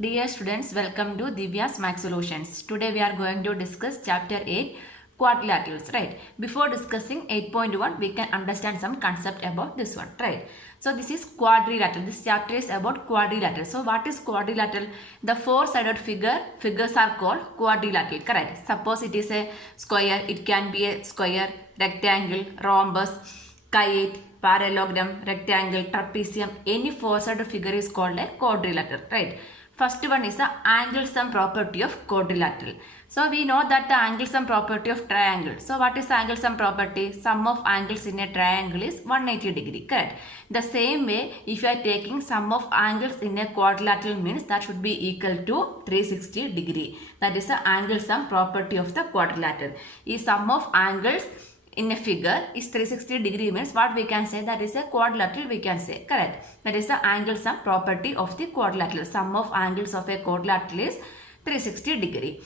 Dear students, welcome to Divya's Max Solutions. Today we are going to discuss chapter 8 quadrilaterals, right? Before discussing 8.1, we can understand some concept about this one, right? So this is quadrilateral. This chapter is about quadrilateral. So what is quadrilateral? The four-sided figures are called quadrilateral, correct? Suppose it is a square, it can be a square, rectangle, rhombus, kite, parallelogram, rectangle, trapezium. Any four-sided figure is called a quadrilateral, right? First one is the angle sum property of quadrilateral. So we know that the angle sum property of triangle. So what is angle sum property? Sum of angles in a triangle is 180 degree, correct? The same way, if you are taking sum of angles in a quadrilateral means that should be equal to 360 degree. That is the angle sum property of the quadrilateral. Is sum of angles in a figure is 360 degree means what we can say, that is a quadrilateral we can say, correct? That is the angle sum property of the quadrilateral. Sum of angles of a quadrilateral is 360 degree.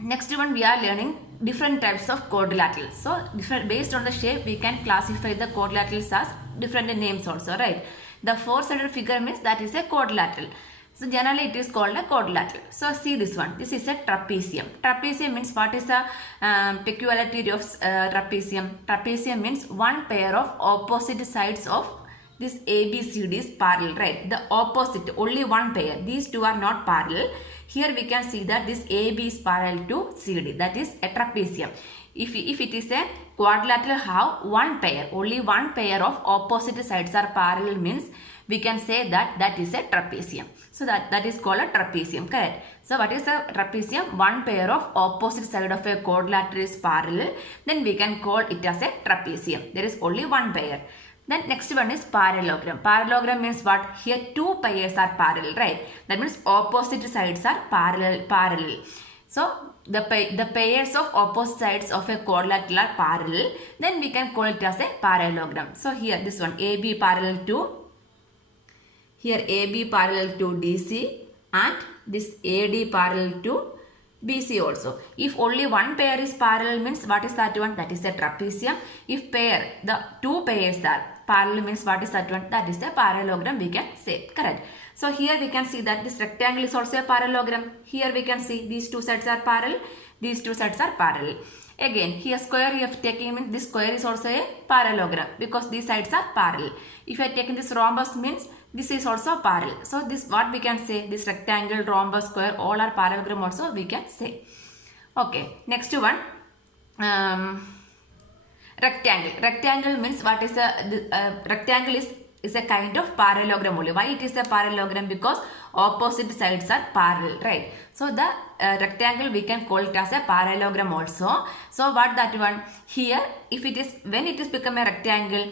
Next one, we are learning different types of quadrilaterals. So based on the shape we can classify the quadrilaterals as different names also, right? The four-sided figure means that is a quadrilateral. So generally it is called a quadrilateral. So see this one. This is a trapezium. Trapezium means what is the peculiarity of trapezium? Trapezium means one pair of opposite sides of this ABCD is parallel, right? The opposite, only one pair. These two are not parallel. Here we can see that this AB is parallel to CD. That is a trapezium. If it is a quadrilateral, have one pair, only one pair of opposite sides are parallel means we can say that that is a trapezium. So that is called a trapezium, correct? So what is a trapezium? One pair of opposite side of a quadrilateral is parallel. Then we can call it as a trapezium. There is only one pair. Then next one is parallelogram. Parallelogram means what? Here two pairs are parallel, right? That means opposite sides are parallel. So the pairs of opposite sides of a quadrilateral are parallel. Then we can call it as a parallelogram. So here this one, AB parallel to, here AB parallel to DC and this AD parallel to BC also. If only one pair is parallel means what is that one? That is a trapezium. If the two pairs are parallel means what is that one? That is the parallelogram we can say, correct? So here we can see that this rectangle is also a parallelogram. Here we can see these two sides are parallel, these two sides are parallel. Again, here square you have taken means this square is also a parallelogram because these sides are parallel. If you are taking this rhombus means this is also parallel. So this what we can say, this rectangle, rhombus, square all are parallelogram also we can say. Okay, next one, rectangle. Rectangle means what is a rectangle is a kind of parallelogram only. Why it is a parallelogram? Because opposite sides are parallel, right? So the rectangle we can call it as a parallelogram also. So what that one? Here if it is, when it is become a rectangle,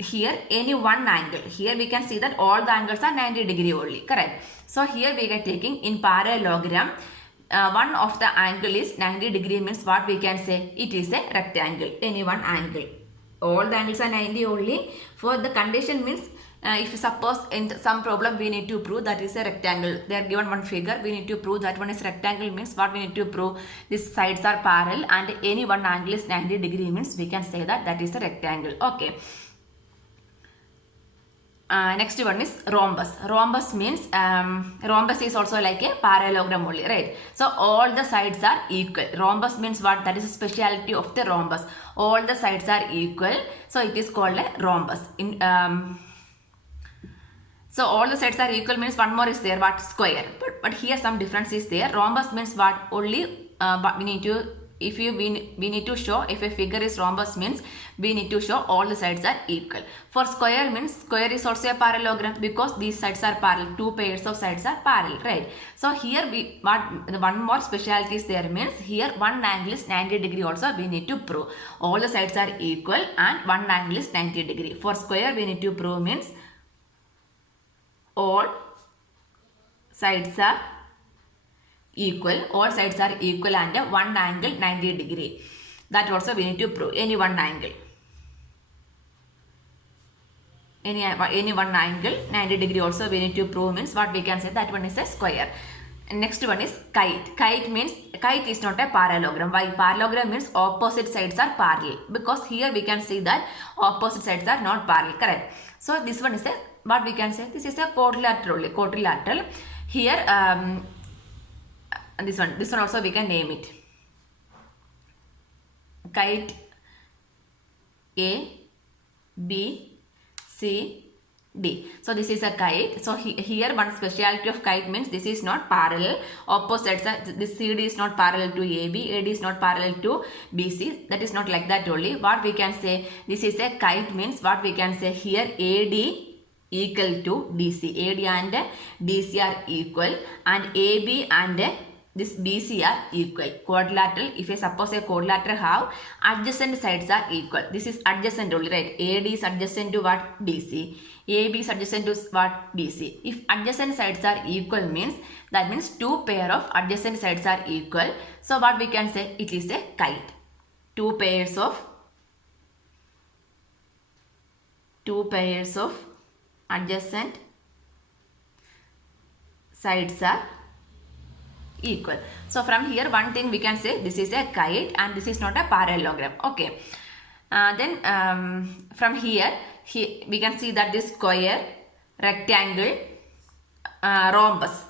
here any one angle, here we can see that all the angles are 90 degree only, correct? So here we are taking in parallelogram, one of the angle is 90 degree means what we can say, it is a rectangle, any one angle. All the angles are 90 only. For the condition means if suppose in some problem we need to prove that is a rectangle, they are given one figure, we need to prove that one is rectangle means what we need to prove, these sides are parallel and any one angle is 90 degree means we can say that that is a rectangle. Okay. Next one is rhombus. Rhombus means rhombus is also like a parallelogram only, right? So all the sides are equal. Rhombus means what? That is a speciality of the rhombus. All the sides are equal. So it is called a rhombus. So all the sides are equal means one more is there, what? Square. But here some difference is there. Rhombus means what? Only but we need to, we need to show, if a figure is rhombus means we need to show all the sides are equal. For square means square is also a parallelogram because these sides are parallel, two pairs of sides are parallel, right? So here one more speciality is there means here one angle is 90 degree also we need to prove. All the sides are equal and one angle is 90 degree. For square we need to prove means all sides are equal, all sides are equal and one angle 90 degree. That also we need to prove, any one angle. Any one angle 90 degree also we need to prove means what we can say, that one is a square. And next one is kite. Kite means, kite is not a parallelogram. Why? Parallelogram means opposite sides are parallel, because here we can see that opposite sides are not parallel, correct? So this one is a, what we can say, this is a quadrilateral only, quadrilateral. Here, this one also we can name it. Kite A, B, C, D. So this is a kite. So here one speciality of kite means this is not parallel. Opposites are, this CD is not parallel to AB, AD is not parallel to BC. That is not like that only. What we can say, this is a kite means what we can say here, AD equal to DC. AD and DC are equal, and AB and this BC are equal. Quadrilateral, if I suppose a quadrilateral have adjacent sides are equal. This is adjacent only, right? AD is adjacent to what? DC. AB is adjacent to what? BC. If adjacent sides are equal means, that means two pair of adjacent sides are equal. So what we can say, it is a kite. Two pairs of adjacent sides are equal. So from here one thing we can say, this is a kite and this is not a parallelogram. Okay. Then from here we can see that this square, rectangle, rhombus.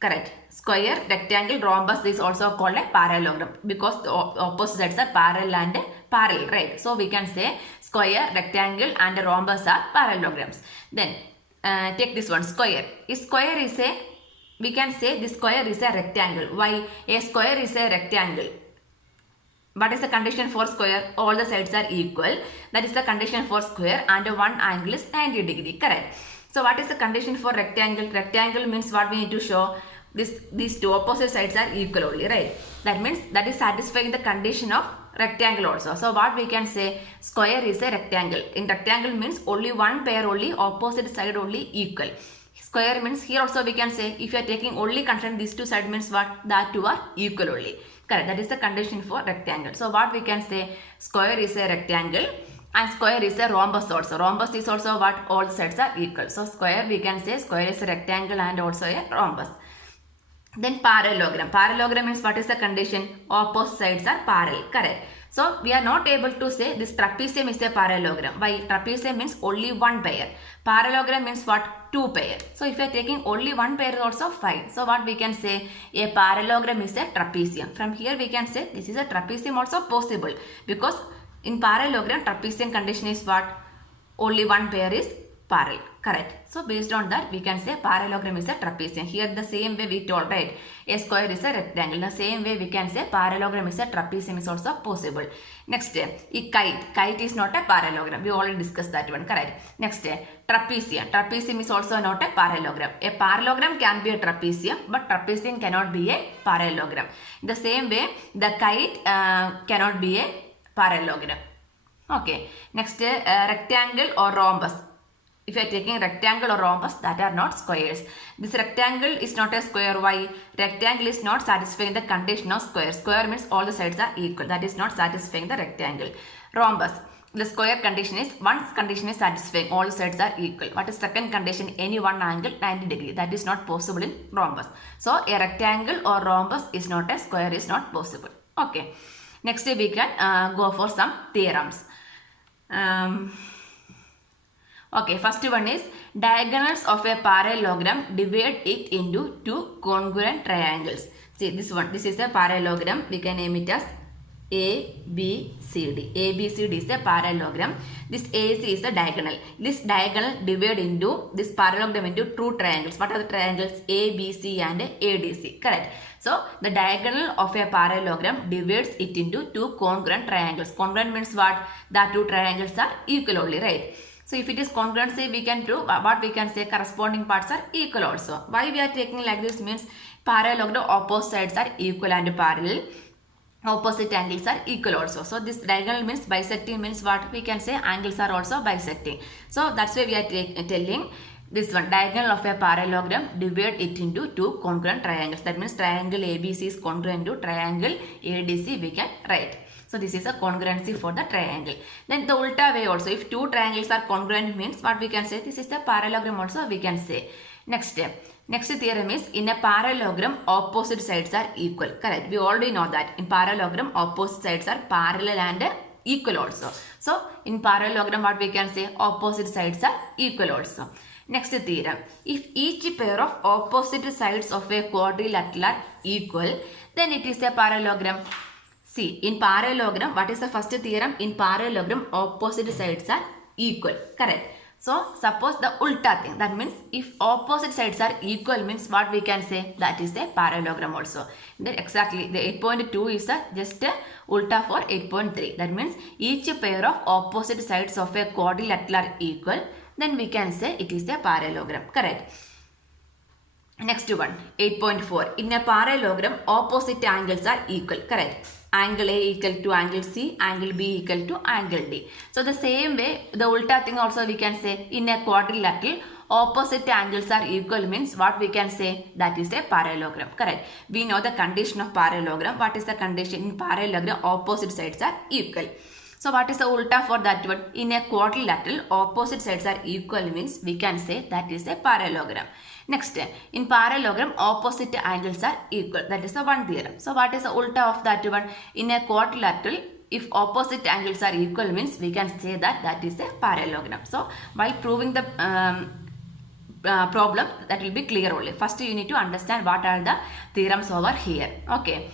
Correct. Square, rectangle, rhombus is also called a parallelogram because the opposite sides are parallel and parallel, right? So we can say square, rectangle and rhombus are parallelograms. Then take this one, square. Square is a, we can say this square is a rectangle. Why? A square is a rectangle. What is the condition for square? All the sides are equal. That is the condition for square and one angle is 90 degree. Correct. So what is the condition for rectangle? Rectangle means what we need to show? These two opposite sides are equal only, right? That means that is satisfying the condition of rectangle also. So what we can say, square is a rectangle. In rectangle means only one pair only, opposite side only equal. Square means here also we can say, if you are taking only consider these two sides means what? That two are equal only. Correct. That is the condition for rectangle. So what we can say, square is a rectangle and square is a rhombus also. Rhombus is also what? All sides are equal. So square we can say square is a rectangle and also a rhombus. Then parallelogram. Parallelogram means what is the condition? Opposite sides are parallel. Correct. So we are not able to say this trapezium is a parallelogram. Why? Trapezium means only one pair. Parallelogram means what? Two pair. So if you are taking only one pair also fine. So what we can say, a parallelogram is a trapezium. From here we can say this is a trapezium also possible, because in parallelogram trapezium condition is what? Only one pair is parallel. Correct. So based on that we can say parallelogram is a trapezium. Here the same way we told, right? A square is a rectangle. The same way we can say parallelogram is a trapezium is also possible. Next, a kite. Kite is not a parallelogram. We already discussed that one. Correct. Next, trapezium. Trapezium is also not a parallelogram. A parallelogram can be a trapezium, but trapezium cannot be a parallelogram. In the same way, the kite cannot be a parallelogram. Okay. Next, rectangle or rhombus. If you are taking rectangle or rhombus, that are not squares. This rectangle is not a square. Why? Rectangle is not satisfying the condition of square. Square means all the sides are equal. That is not satisfying the rectangle. Rhombus. The square condition is, one condition is satisfying, all the sides are equal. What is second condition? Any one angle 90 degree. That is not possible in rhombus. So a rectangle or rhombus is not a square, is not possible. Okay. Next we can go for some theorems. Okay, first one is diagonals of a parallelogram divide it into two congruent triangles. See this one, this is a parallelogram. We can name it as ABCD. ABCD is a parallelogram. This AC is the diagonal. This diagonal divide into this parallelogram into two triangles. What are the triangles? ABC and ADC. Correct. So the diagonal of a parallelogram divides it into two congruent triangles. Congruent means what? The two triangles are equal only, right? So if it is congruency, we can prove what we can say, corresponding parts are equal also. Why we are taking like this means parallelogram opposite sides are equal and parallel. Opposite angles are equal also. So this diagonal means bisecting means what? We can say angles are also bisecting. So that's why we are telling this one, diagonal of a parallelogram divide it into two congruent triangles. That means triangle ABC is congruent to triangle ADC, we can write. So this is a congruency for the triangle. Then the ulta way also, if two triangles are congruent means what we can say, this is the parallelogram also we can say. Next step. Next theorem is, in a parallelogram opposite sides are equal. Correct. We already know that in parallelogram opposite sides are parallel and equal also. So in parallelogram what we can say, opposite sides are equal also. Next theorem. If each pair of opposite sides of a quadrilateral are equal, then it is a parallelogram. See, in parallelogram, what is the first theorem? In parallelogram, opposite sides are equal. Correct. So, suppose the ulta thing. That means if opposite sides are equal means what we can say? That is a parallelogram also. Then exactly, the 8.2 is just a ulta for 8.3. That means each pair of opposite sides of a quadrilateral are equal. Then we can say it is a parallelogram. Correct. Next one, 8.4. In a parallelogram, opposite angles are equal. Correct. Angle A equal to angle C, angle B equal to angle D. So the same way, the ulta thing also we can say in a quadrilateral, opposite angles are equal means what we can say? That is a parallelogram. Correct. We know the condition of parallelogram. What is the condition? In parallelogram, opposite sides are equal. So what is the ulta for that one? In a quadrilateral, opposite sides are equal means we can say that is a parallelogram. Next, in parallelogram, opposite angles are equal. That is the one theorem. So what is the ulta of that one? In a quadrilateral, if opposite angles are equal means we can say that that is a parallelogram. So while proving the problem, that will be clear only. First you need to understand what are the theorems over here. Okay.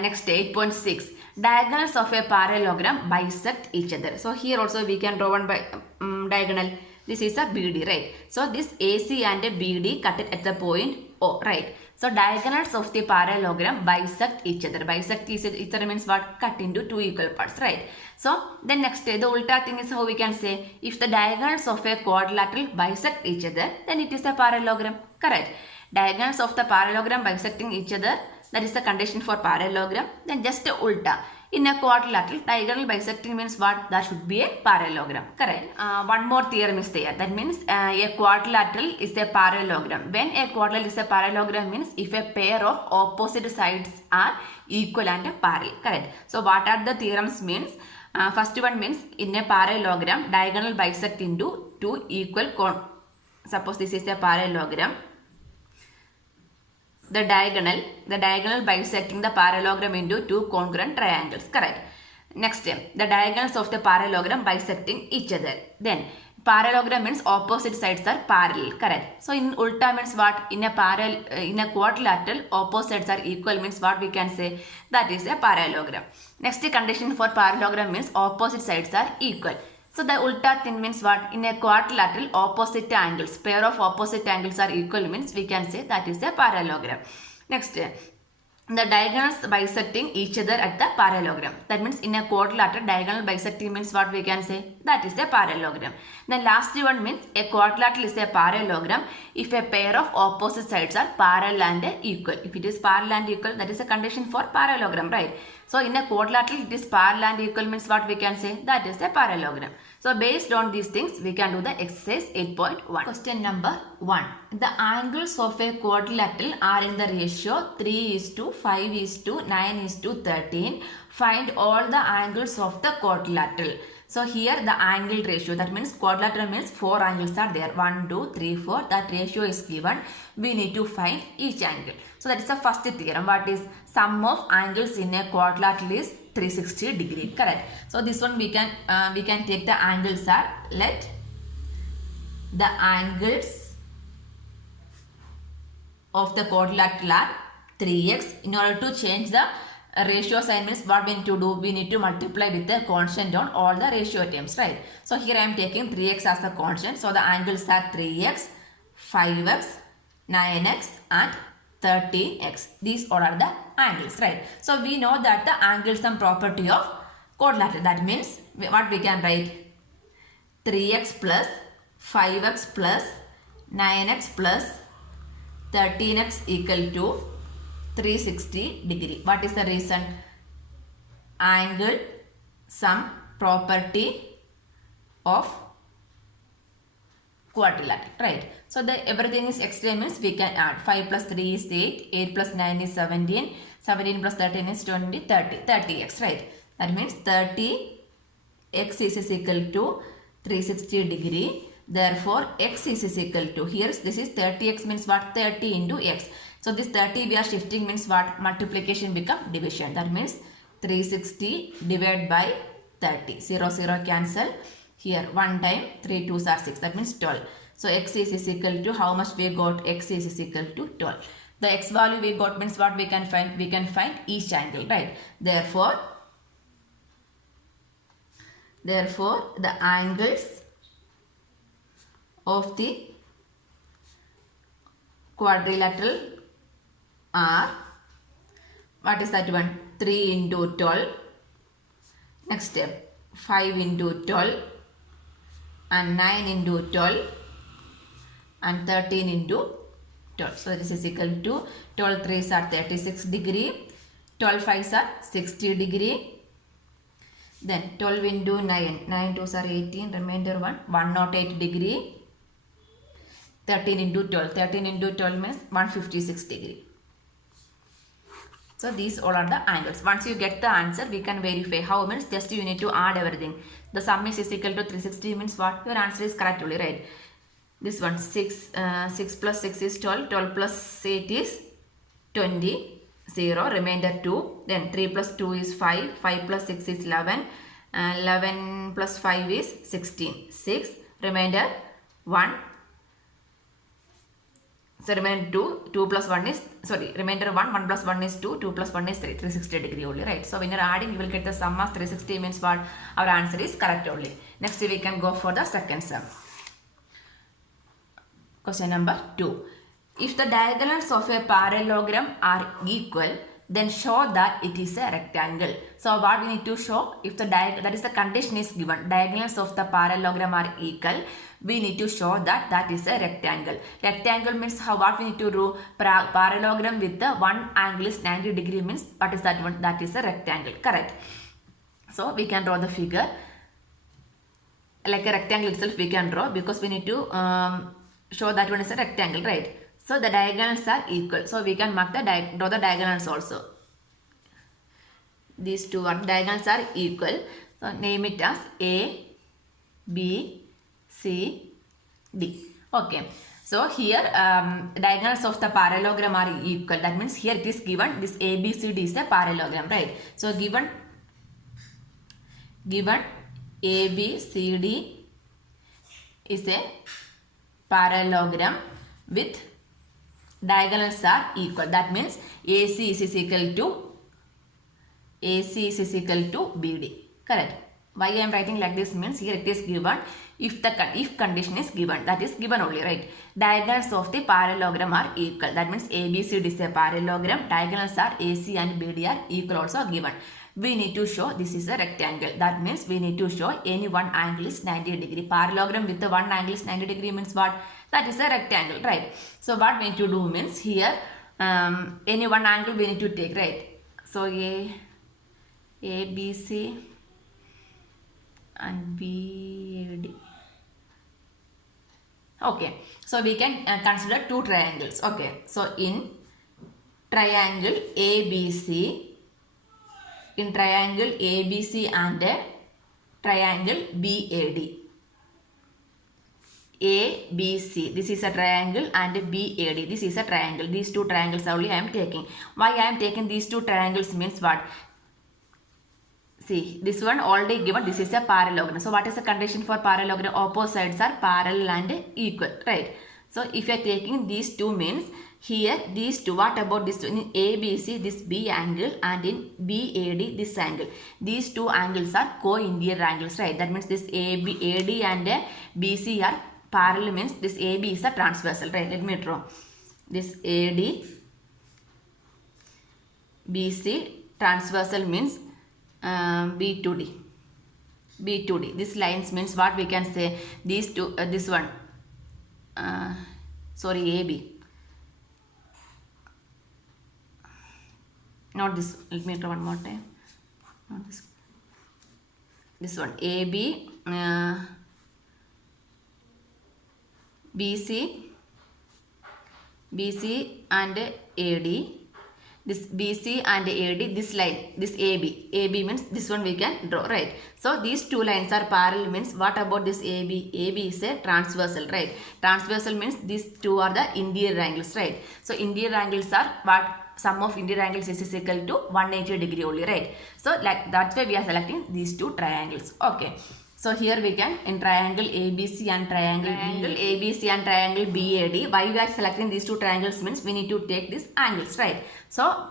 Next, 8.6. Diagonals of a parallelogram bisect each other. So here also we can draw one by diagonal. This is a BD, right? So this AC and a BD cut it at the point O, right? So diagonals of the parallelogram bisect each other. Bisect each other means what? Cut into two equal parts, right? So then next, the ulta thing is how we can say, if the diagonals of a quadrilateral bisect each other, then it is a parallelogram. Correct. Diagonals of the parallelogram bisecting each other, that is the condition for parallelogram. Then just ulta. In a quadrilateral, diagonal bisecting means what? That should be a parallelogram. Correct. One more theorem is there. That means a quadrilateral is a parallelogram. When a quadrilateral is a parallelogram means if a pair of opposite sides are equal and parallel. Correct. So what are the theorems means? First one means in a parallelogram, diagonal bisect into two equal suppose this is a parallelogram. The diagonal bisecting the parallelogram into two congruent triangles. Correct. Next, the diagonals of the parallelogram bisecting each other. Then parallelogram means opposite sides are parallel. Correct. So in ulta means what? In a quadrilateral, opposite sides are equal means what we can say? That is a parallelogram. Next condition for parallelogram means opposite sides are equal. So the ulta thing means what? In a quadrilateral, opposite angles, pair of opposite angles are equal means we can say that is a parallelogram. Next, the diagonals bisecting each other at the parallelogram. That means in a quadrilateral, diagonal bisecting means what we can say? That is a parallelogram. Then last one means a quadrilateral is a parallelogram if a pair of opposite sides are parallel and equal. If it is parallel and equal, that is a condition for parallelogram, right? So in a quadrilateral, it is parallel and equal means what we can say? That is a parallelogram. So based on these things, we can do the exercise 8.1. Question number 1. The angles of a quadrilateral are in the ratio 3:5:9:13. Find all the angles of the quadrilateral. So here the angle ratio, that means quadrilateral means 4 angles are there. 1, 2, 3, 4. That ratio is given. We need to find each angle. So that is the first theorem. What is sum of angles in a quadrilateral is 360 degree. Correct. So this one we can take the angles are, let the angles of the quadrilateral are 3x. In order to change the ratio sign means what we need to do? We need to multiply with the constant on all the ratio terms, right? So here I am taking 3x as the constant. So the angles are 3x, 5x, 9x and 13x. These all are the angles, right? So we know that the angle sum property of quadrilateral. That means what we can write? 3x plus 5x plus 9x plus 13x equal to 360 degree. What is the reason? Angle sum property of quadrilateral, right? So the everything is extra means we can add 5 plus 3 is 8, 8 plus 9 is 17, 17 plus 13 is 20, 30x, right? That means 30x is equal to 360 degree. Therefore, x is equal to, here this is 30x means what? 30 into x. So this 30 we are shifting means what? Multiplication become division. That means 360 divided by 30. 0, 0 cancel. here 1 time 3 2s are 6, that means 12. So x is equal to how much we got? X is equal to 12. The x value we got means what we can find? We can find each angle, right? Therefore the angles of the quadrilateral are, what is that one? 3 into 12. Next step, 5 into 12 and 9 into 12 and 13 into 12. So this is equal to 12 3s are 36 degree, 12 5s are 60 degree. Then 12 into 9, 9 2s are 18, remainder 108 degree. 13 into 12, 13 into 12 means 156 degree. So these all are the angles. Once you get the answer, we can verify. How means just you need to add everything. The sum is equal to 360 means what? Your answer is correct only, right? This one 6 plus 6 is 12, 12 plus 8 is 20, 0, remainder 2. Then 3 plus 2 is 5, 5 plus 6 is 11, 11 plus 5 is 16, 6, remainder 1. So remainder 2, 2 plus 1 is, sorry, remainder 1, 1 plus 1 is 2, 2 plus 1 is 3, 360 degree only, right? So when you're adding, you will get the sum of 360 means what? Our answer is correct only. Next we can go for the second sum. Question number 2. If the diagonals of a parallelogram are equal, then show that it is a rectangle. So what we need to show? If the that is the condition is given, diagonals of the parallelogram are equal, we need to show that that is a rectangle. Rectangle means what we need to do? Parallelogram with the one angle is 90 degree means what is that one? That is a rectangle, correct? So we can draw the figure like a rectangle itself we can draw, because we need to show that one is a rectangle, right? So the diagonals are equal. So we can mark the draw the diagonals also. These two diagonals are equal. So name it as A, B, C, D. Okay. So here diagonals of the parallelogram are equal. That means here it is given this A, B, C, D is a parallelogram, right? So given A, B, C, D is a parallelogram with diagonals are equal. That means AC is equal to BD. Correct. Why I am writing like this means here it is given if condition is given. That is given only, right? Diagonals of the parallelogram are equal. That means ABCD is a parallelogram. Diagonals are AC and BD are equal also given. We need to show this is a rectangle. That means we need to show any one angle is 90 degree. Parallelogram with the one angle is 90 degree means what? That is a rectangle, right? So what we need to do means here any one angle we need to take, right? So ABC and BAD. Okay, so we can consider two triangles. Okay, so in triangle ABC, and triangle BAD. ABC, this is a triangle, and BAD, this is a triangle. These two triangles only I am taking. Why I am taking these two triangles means what? See, this one already given, this is a parallelogram. So what is the condition for parallelogram? Opposites are parallel and equal, right? So if you are taking these two means here these two, what about this two? In ABC this B angle and in BAD this angle. These two angles are co-interior angles, right? That means this AD and BC are parallel means this AB is a transversal, right? Let me draw. This AD BC transversal means B to D. This lines means what we can say? These two, this one. Sorry, AB. Not this. Let me draw one more time. Not this. This one. AB, BC and AD. This BC and AD, this line, this AB. AB means this one we can draw, right? So these two lines are parallel means what about this AB? AB is a transversal, right? Transversal means these two are the interior angles, right? So interior angles are what? Sum of interior angles is equal to 180 degree only, right? So like that's why we are selecting these two triangles. Okay. So here we can, in triangle ABC and triangle ABC and triangle BAD, why we are selecting these two triangles means we need to take these angles, right? So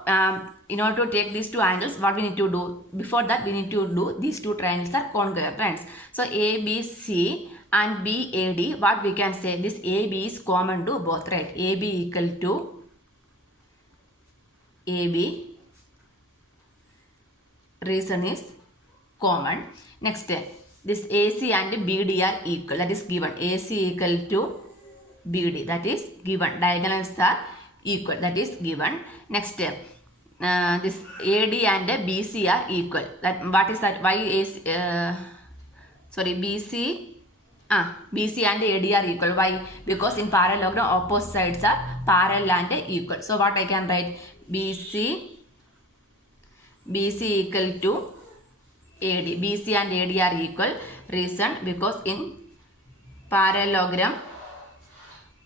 in order to take these two angles, what we need to do? Before that, we need to do these two triangles are congruent, friends. So ABC and BAD, what we can say? This AB is common to both, right? AB equal to AB, reason is common. Next, this AC and BD are equal, that is given. AC equal to BD, that is given. Diagonals are equal, that is given. Next, this AD and BC are equal. That what is that? Why AC? BC and AD are equal. Why? Because in parallelogram, opposite sides are parallel and equal. So what I can write? BC equal to AD. BC and AD are equal. Reason, because in parallelogram,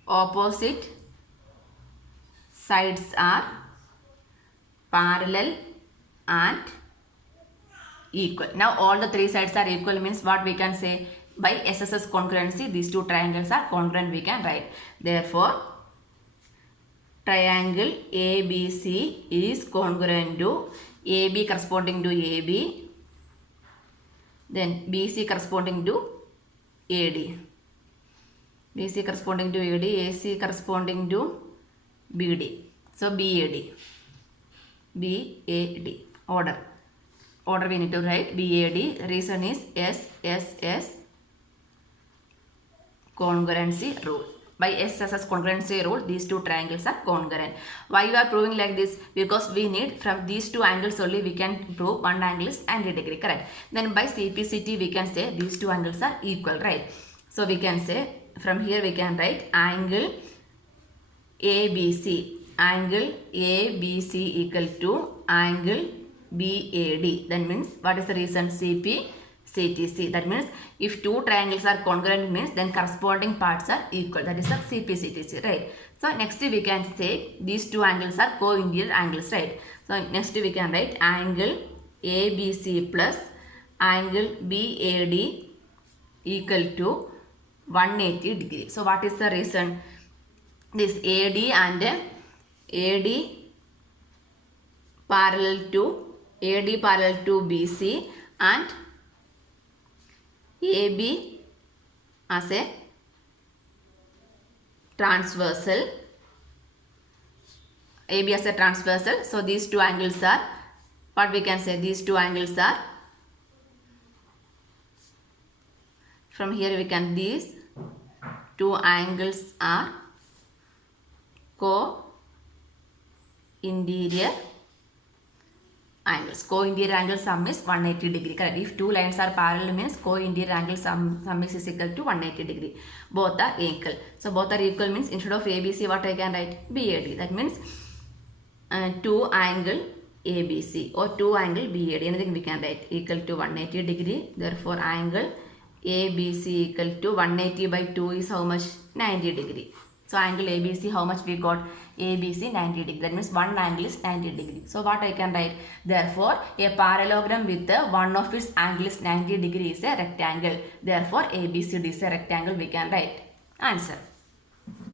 opposite sides are parallel and equal. Now all the three sides are equal means what we can say? By SSS congruency, these two triangles are congruent, we can write. Therefore, triangle ABC is congruent to AB corresponding to AB, then BC corresponding to AD, BC corresponding to AD, AC corresponding to BD. So BAD, order we need to write BAD. Reason is SSS congruency rule. By SSS congruency rule, these two triangles are congruent. Why we are proving like this? Because we need from these two angles only we can prove one angle is 90 degree, correct? Then by CPCT we can say these two angles are equal, right? So we can say from here we can write angle ABC. Angle ABC equal to angle BAD. That means what is the reason? CPCTC. That means if two triangles are congruent means then corresponding parts are equal. That is a CPCTC, right? So next we can say these two angles are co-interior angles, right? So next we can write angle ABC plus angle BAD equal to 180 degree. So what is the reason? This AD and AD parallel to BC and AB as a transversal. AB as a transversal. So these two angles are, what we can say? These two angles are, from here we can, these two angles are co-interior angles. Co-interior angle sum is 180 degree, correct? If two lines are parallel means co-interior angle sum is equal to 180 degree. Both are equal. So both are equal means instead of ABC what I can write? BAD. That means 2 angle ABC or 2 angle BAD. Anything we can write equal to 180 degree. Therefore angle ABC equal to 180 by 2 is how much? 90 degree. So angle ABC, how much we got? ABC 90 degree. That means one angle is 90 degree. So what I can write? Therefore a parallelogram with one of its angle is 90 degree is a rectangle. Therefore ABCD is a rectangle, we can write. Answer.